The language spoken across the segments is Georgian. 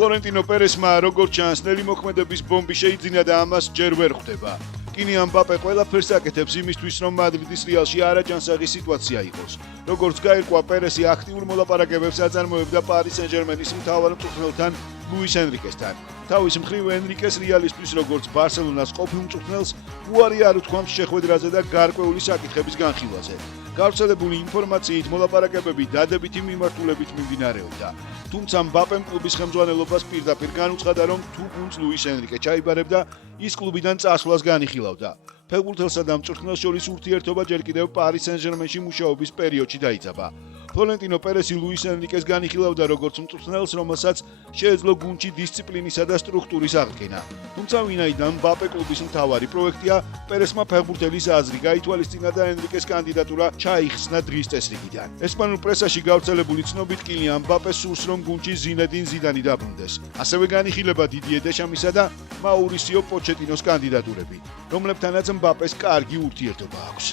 ფლორენტინო პერესმა როგორც ჩანს, ნელი მოქმედების ბომბი შეიძინა და ამას ჯერ ვერ ხვდება. კილიან მბაპე ყველაფერს აკეთებს იმისთვის, რომ მადრიდის რეალში არაჯანსაღი სიტუაცია იყოს. როგორც გაირკვა, პერესი აქტიურ მოლაპარაკებებს აწარმოებდა პარის სენ-ჟერმენის მთავარ მწვრთნელთან ლუის ენრიკესთან. თავის მხრივ ენრიკეს რეალისტვის როგორც ბარსელონას ყოფილ მწვრთნელს უარი არ უთქვამს შეხვედრაზე და გარკვეული საკითხების განხილვაზე. გავრცელებული ინფორმაციით მოლაპარაკებები დადებითი მიმართულებით მიმდინარეობდა. თუმცა მბაპემ კლუბის ხელმძღვანელობას პირდაპირ განუცხადა, რომ თუ გუნდს ლუის ენრიკე ჩაიბარებდა, ის კლუბიდან წასვლას განიხილავდა. ფეხბურთელსა და მწვრთნელს შორის ურთიერთობა ჯერ კიდევ პარის სენ-ჟერმენში მუშაობის პერიოდში დაიძაბა. ფლორენტინო პერესი ლუის ენრიკეს განიხილავდა როგორც მწვრთნელს, რომელსაც შეეძლო გუნდში დისციპლინისა და სტრუქტურის აღდგენა. თუმცა ვინაიდან მბაპე კლუბის მთავარი პროექტია, პერესმა ფეხბურთელის აზრი გაითვალისწინა და ენრიკეს კანდიდატურა ჩაიხსნა დღის წესრიგიდან. ესპანურ პრესაში გავრცელებული ცნობით კილიან მბაპე სურს, რომ გუნდში ზინედინ ზიდანი დაბრუნდეს. ასევე განიხილება დიდიე დეშამისა და მაურისიო პოჩეტინოს კანდიდატურები, რომლებთანაც მბაპეს კარგი ურთიერთობა აქვს.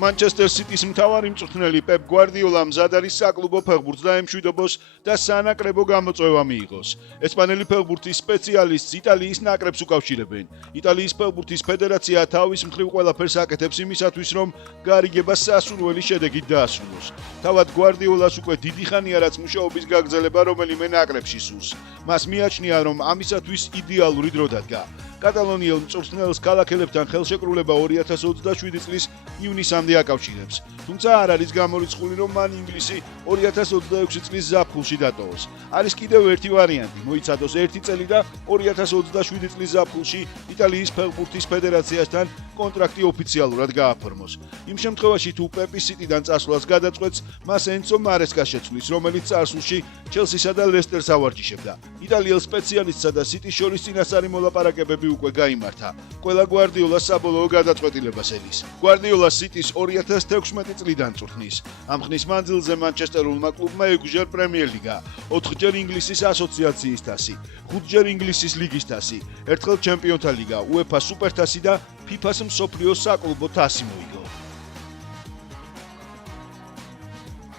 Manchester City-s მთავარი მწვრთნელი პეპ გვარდიოლა მზად არის საკლუბო ფეხბურთს დაემშვიდობოს და სანაკრებო გამოწვევა მიიღოს. ესპანელი ფეხბურთის სპეციალისტს იტალიის ნაკრებს უკავშირებენ. იტალიის ფეხბურთის ფედერაცია თავის მხრივ ყველაფერს აკეთებს იმისათვის, რომ გარიგება სასურველი შედეგით დაასრულოს. თავად გვარდიოლას უკვე დიდი ხანია რაც მუშაობის გაგრძელება რომელიმე ნაკრებში სურს. მას მიაჩნია, რომ ამისათვის იდეალური დრო დადგა. კატალონიელ მწვრთნელს ქალაქელებთან ხელშეკრულება 2027 წლის ივნისამდე აკავშირებს. თუმცა არ არის გამორიცხული, რომ მან ინგლისი 2026 წლის ზაფხულში დატოვოს. არის კიდევ ერთი ვარიანტი, მოიცადოს 1 წელი და 2027 წლის ზაფხულში იტალიის ფეხბურთის ფედერაციასთან კონტრაქტი ოფიციალურად გააფორმოს. იმ შემთხვევაში, თუ პეპი სიტიდან წასვლას გადაწყვეტს, მას ენცო მარესკა შეცვლის, რომელიც წარსულში ჩელსისა და ლესტერს ავარჯიშებდა. იტალიელ სპეციალისტსა და სიტის შორის წინასწარი მოლაპარაკებები უკვე გაიმართა. ყველა გვარდიოლას საბოლოო გადაწყვეტილებას ელის. გვარდიოლა სიტის 2016 წლიდან წვრთნის. ამ ხნის მანძილზე მანჩესტერულმა კლუბმა 6-ჯერ პრემიერლიგა, 4-ჯერ ინგლისის ასოციაციის თასი, 5-ჯერ ინგლისის ლიგის თასი, 1-ხელ ჩემპიონთა ლიგა, UEFA სუპერთასი და FIFA-ს მსოფლიოს საკლუბო თასი მოიგო.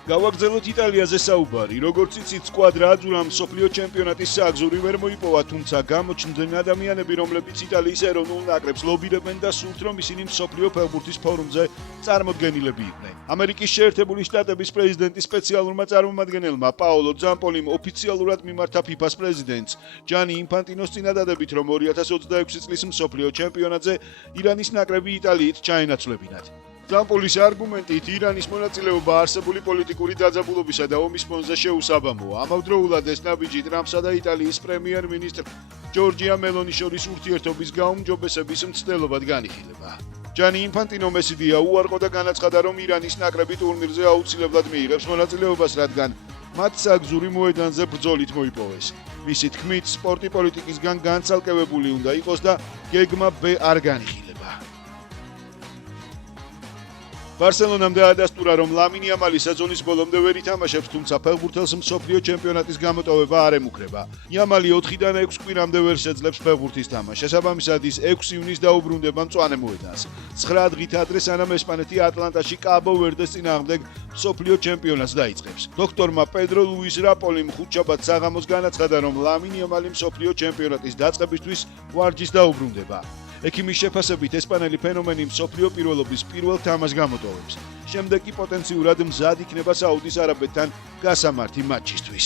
გავაგრძელოთ იტალიაზე საუბარი. როგორც იცით, სკვადრა აძურამ მსოფლიო ჩემპიონატის სააგზური ვერ მოიპოვა, თუმცა გამოჩნდნენ ადამიანები, რომლებიც იტალიის ეროვნულ ნაკრებს ლობირებენ და სურთ, რომ ისინი მსოფლიო ფეხბურთის ფორუმზე წარმოდგენილები იყვნენ. ამერიკის შეერთებული შტატების პრეზიდენტის სპეციალურმა წარმომადგენელმა პაოლო ძამპოლიმ ოფიციალურად მიმართა FIFA-ს პრეზიდენტს ჯანი ინფანტინოს წინადადებით, რომ 2026 წლის მსოფლიო ჩემპიონატზე ირანის ნაკრები იტალიით ჩაენაცვლებინათ. ძამპოლის არგუმენტით ირანის მონაწილეობა არსებული პოლიტიკური დაძაბულობისა და ომის ფონზე შეუსაბამოა. ამავდროულად ეს ნაბიჯი ტრამპსა და იტალიის პრემიერ-მინისტრ ჯორჯია მელონის შორის ურთიერთობის გაუმჯობესების მცდელობად განიხილება. ჯანი ინფანტინო მესიდია უარყო და განაცხადა, რომ ირანის ნაკრები ტურნირზე აუცილებლად მიიღებს მონაწილეობას, რადგან მათ სააგზური მოედანზე ბრძოლით მოიპოვეს. მისი თქმით, სპორტი პოლიტიკისგან განცალკევებული უნდა იყოს და გეგმა B არ განიხილება. ბარსელონამ დაადასტურა, რომ ლამინი ამალი სეზონის ბოლომდე ვერ ითამაშებს, თუმცა ფეხბურთელს მსოფლიო ჩემპიონატის გამოტოვება არ ემუქრება. იამალი 4-დან 6 კვირამდე ვერ შეძლებს ფეხბურთის თამაშს. შესაბამისად ის 6 ივნის დაუბრუნდება მწვანე მოედანს. 9 დღით ადრე სანამ ესპანეთი ატლანტაში კაბო ვერდეს წინააღმდეგ მსოფლიო ჩემპიონატს დაიწყებს. დოქტორმა პედრო ლუის რაპოლიმ ხუთშაბათ საღამოს განაცხადა, რომ ლამინი ამალი მსოფლიო ჩემპიონატის დაწყებისთვის ვარჯიშს დაუბრუნდება. ექიმის შეფასებით ესპანელი ფენომენი მსოფლიო პირველობის პირველ თამაშს გამოტოვებს. შემდეგ კი პოტენციურად მზად იქნება საუდის არაბეთთან გასამართი მატჩისთვის.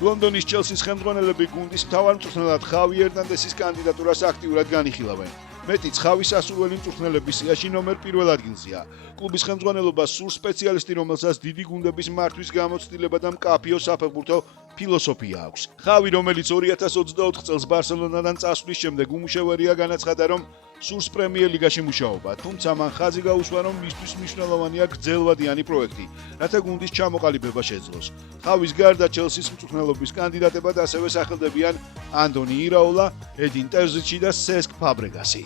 ლონდონის ჩელსის ხელმძღვანელები გუნდის მთავარ მწვრთნელად ხავი ერნანდესის კანდიდატურას აქტიურად განიხილავენ. მეტიც ხავის სასურველი მწვრთნელების სიაში ნომერ 1 ადგილზეა. კლუბის ხელმძღვანელობა სურს სპეციალისტი, რომელსაც დიდი გუნდების მართვის გამოცდილება და მკაფიო საფეხბურთო ფილოსოფია აქვს. ხავი, რომელიც 2024 წელს ბარსელონადან წასვლის შემდეგ უმუშევარია, განაცხადა, რომ სურს პრემიერ-ლიგაში მუშაობა, თუმცა მან ხაზი გაუსვა, რომ მისთვის მნიშვნელოვანია გრძელვადიანი პროექტი, რათა გუნდის ჩამოყალიბება შეძლოს. ხავის გარდა ჩელსის მწვრთნელობის კანდიდატებად ასევე სახელდებიან ანდონი ირაოლა, ე딘 ტერზიჩი და სესკ ფაბრეგასი.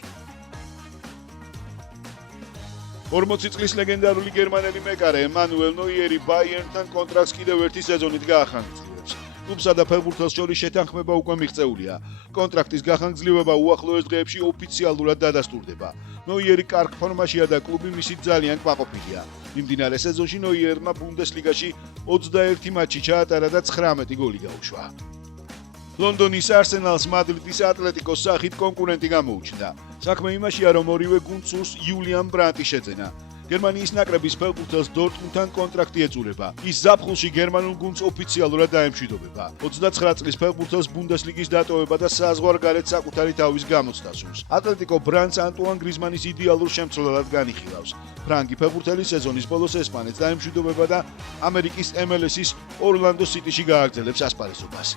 40 წლის ლეგენდარული გერმანელი მეკარე ემანუელ ნოიერი ბაიერნთან კონტრაქტს კიდევ ერთი სეზონით გაახანგრძლივებს. კლუბსა და ფეხბურთელს შორის შეთანხმება უკვე მიღწეულია. კონტრაქტის გახანგრძლივება უახლოეს დღეებში ოფიციალურად დადასტურდება. ნოიერი კარგ ფორმაშია და კლუბი მისი ძალიან კმაყოფილია. მიმდინარე სეზონში ნოიერმა ბუნდესლიგაში 21 მატჩი ჩაატარა და 19 გოლი გაუშვა. ლონდონის არსენალს მადრიდის ატლეტიკოს სახით კონკურენტი გამოუჩნდა. საქმე იმაშია, რომ ორივე გუნდს სურს იულიან ბრანტი შეძენა. გერმანიის ნაკრების ფეხბურთელს დორტმუნდთან კონტრაქტი ეწურება. ის ზაფხულში გერმანულ გუნდს ოფიციალურად დაემშვიდობება. 29 წლის ფეხბურთელს ბუნდესლიგის დატოვება და საზღვარგარეთ საკუთარი თავის გამოცდა სურს. ატლეტიკო ბრანტს ანტუან გრიზმანის იდეალურ შემცვლელად განიხილავს. ფრანგი ფეხბურთელი სეზონის ბოლოს ესპანეთს დაემშვიდობება და ამერიკის MLS-ის ორლანდო სიტიში გააგრძელებს ასპარეზობას.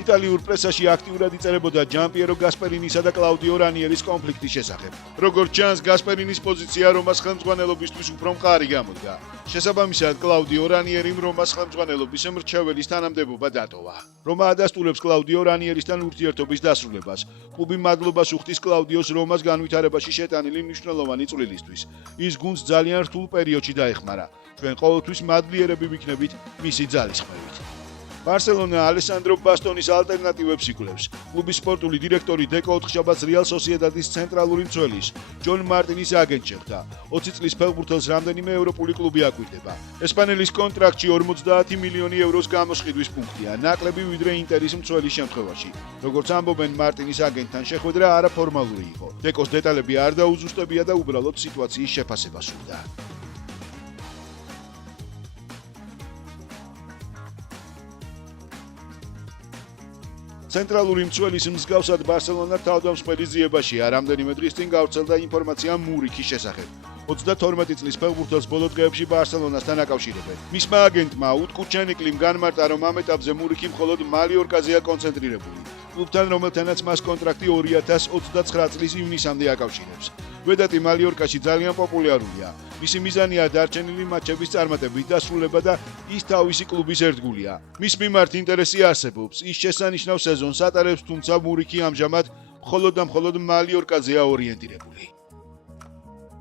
იტალიურ პრესაში აქტიურად იწერებოდა ჯამპიერო გასპერინისა და კლაუდიო რანიერის კონფლიქტის შესახებ. როგორც ჩანს, გასპერინის პოზიცია რომას ხელმძღვანელობისთვის უფრო მყარი გამოდგა. შესაბამისად, კლაუდიო რანიერიმ რომას ხელმძღვანელობის მრჩეველის თანამდებობა დატოვა. რომა ადასტურებს კლაუდიო რანიერისთან ურთიერთობის დასრულებას. კლუბი მადლობას უხდის კლაუდიოს რომას განვითარებაში შეტანილი მნიშვნელოვანი წვლილისთვის. ის გუნდს ძალიან რთულ პერიოდში დაეხმარა. ჩვენ ყოველთვის მადლიერები ვიქნებით მისი ძალისხმევით. ბარსელონა ალესანდრო ბასტონის ალტერნატივებს იკვლევს. კლუბის სპორტული დირექტორი დეკო ოთხშაბათს რეალ სოსიედადის ცენტრალური მცველის ჯონ მარტინის აგენტ შეხვდა. 20 წლის ფეხბურთელს რამდენიმე ევროპული კლუბი აკვირდება. ესპანელის კონტრაქტში 50 მილიონი ევროს გამოსყიდვის პუნქტია, ნაკლები ვიდრე ინტერის მცველის შემთხვევაში. როგორც ამბობენ, მარტინის აგენტთან შეხვედრა არაფორმალური იყო. დეკოს დეტალები არ დაუზუსტებია და უბრალოდ სიტუაციის შეფასება სურდა. ცენტრალური მცველის მსგავსად ბარსელონა თავდამსხმელის ძიებაშია. რამდენიმე დღის წინ გავრცელდა ინფორმაცია მურიკის შესახებ. 32 წლის ფეხბურთელს ბოლო დღეებში ბარსელონასთან აკავშირებენ. მისმა აგენტმა უტკუ ჩენიკლიმ განმარტა, რომ ამ ეტაპზე მურიკი მხოლოდ მალიორკაზეა კონცენტრირებული. კლუბთან, რომელთანაც მას კონტრაქტი 2029 წლის ივნისამდე აკავშირებს. ვედატი მალიორკაში ძალიან პოპულარულია. მისი მიზანია დარჩენილი მატჩების წარმატებით დასრულება და ის თავისი კლუბის ერთგულია. მის მიმართ ინტერესი არსებობს. ის შესანიშნავ სეზონს ატარებს, თუმცა მურიკი ამჟამად მხოლოდ მალიორკაზეა ორიენტირებული.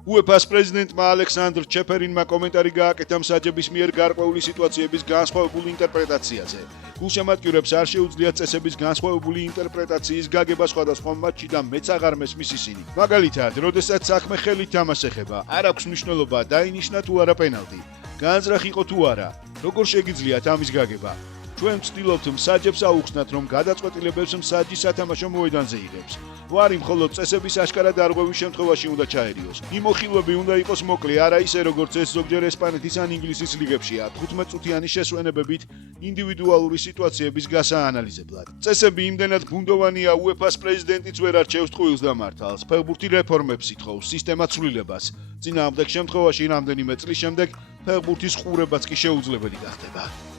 UEFA-ს პრეზიდენტმა ალექსანდრ ჩეფერინმა კომენტარი გააკეთა მსაჯების მიერ გარკვეული სიტუაციების განსხვავებული ინტერპრეტაციაზე. გულშემატკივრებს არ შეუძლიათ წესების განსხვავებული ინტერპრეტაციის გაგება სხვადასხვა მატჩში და მეც აღარ მესმის ისინი. მაგალითად, როდესაც საქმე ხელით თამაშს ეხება, არ აქვს მნიშვნელობა დაინიშნა თუ არა პენალტი. განზრახ იყო თუ არა, როგორ შეგიძლიათ ამის გაგება. ჩვენ ვცდილობთ მსაჯებს აუხსნათ, რომ გადაწყვეტილებებს მსაჯი სათამაშო მოედანზე იღებს. ვარი მხოლოდ წესების აშკარა დარღვევის შემთხვევაში უნდა ჩაერიოს. მიმოხილვები უნდა იყოს მოკლე, არა ისე როგორც ეს ზოგჯერ ესპანეთის ან ინგლისის ლიგებშია, 15 წუთიანი შესვენებებით ინდივიდუალური სიტუაციების გასაანალიზებლად. წესები იმდენად ბუნდოვანია, UEFA-ს პრეზიდენტიც ვერ არჩევს ტყუილს და მართალს. ფეხბურთი რეფორმებს ითხოვს, სისტემა ცვლილებას. წინააღმდეგ შემთხვევაში რამდენიმე წლის შემდეგ ფეხბურთის ყურებაც კი შეუძლებელი გახდება.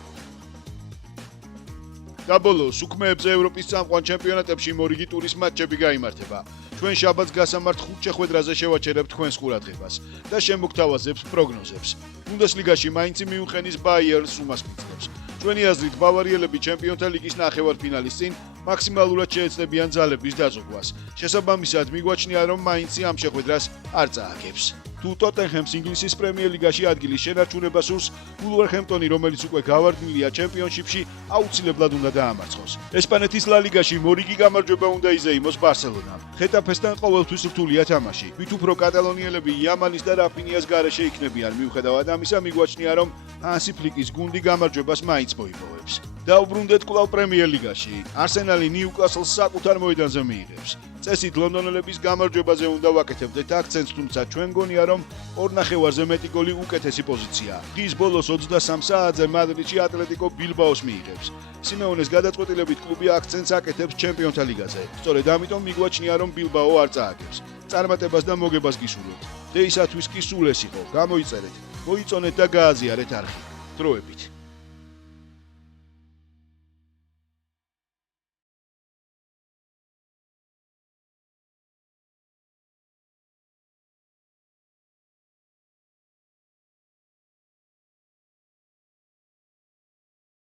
და ბოლოს უქმეებზე ევროპის წამყვან ჩემპიონატებში მორიგი ტურის მატჩები გაიმართება. ჩვენ შაბათს გასამართ 5 შეხვედრაზე შევაჩერებთ თქვენს ყურადღებას და შემოგთავაზებთ პროგნოზებს. ბუნდესლიგაში მაინცი მიუნხენის ბაიერნს უმასპინძლებს. ჩვენი აზრით ბავარიელები ჩემპიონთა ლიგის ნახევარფინალის წინ მაქსიმალურად შეეცდებიან ძალების დაზოგვას. შესაბამისად მიგვაჩნია, რომ მაინცი ამ შეხვედრას არ წააგებს. თუ ტოტენჰემს ინგლისის პრემიერლიგაში ადგილის შენარჩუნება სურს, ვულვერჰემპტონი, რომელიც უკვე გავარდნილია ჩემპიონშიპში, აუცილებლად უნდა დაამარცხოს. ესპანეთის ლა ლიგაში მორიგი გამარჯვება უნდა იზეიმოს ბარსელონამ. ხეტაფესთან ყოველთვის რთულია თამაში. ვით უფრო კატალონიელები იამანის და რაფინიას გარეშე იქნებიან, მიუხედავად ამისა მიგვაჩნია, რომ ჰანსი ფლიკის გუნდი გამარჯვებას მაინც მოიპოვებს. დაუბრუნდეთ კვლავ პრემიერლიგაში. არსენალი ნიუკასლს საკუთარ მოედანზე მიიღებს. წესით ლონდონელების გამარჯვებაზე უნდა ვაკეთებდეთ აქცენტს, თუმცა ჩვენ გონია, რომ ორ ნახევარზე მეტი გოლი უკეთესი პოზიციაა. დღის ბოლოს 23 საათზე მადრიდში ატლეტიკო ბილბაოს მიიღებს. სიმეონეს გადაწყვეტილებით კლუბი აქცენტს აკეთებს ჩემპიონთა ლიგაზე. სწორედ ამიტომ მიგვაჩნია, რომ ბილბაო არ წააგებს. წარმატებას და მოგებას გისურვებთ. დღეისათვის კი სულ ეს იყო. გამოიწერეთ, მოიწონეთ და გააზიარეთ არხი. დროებით.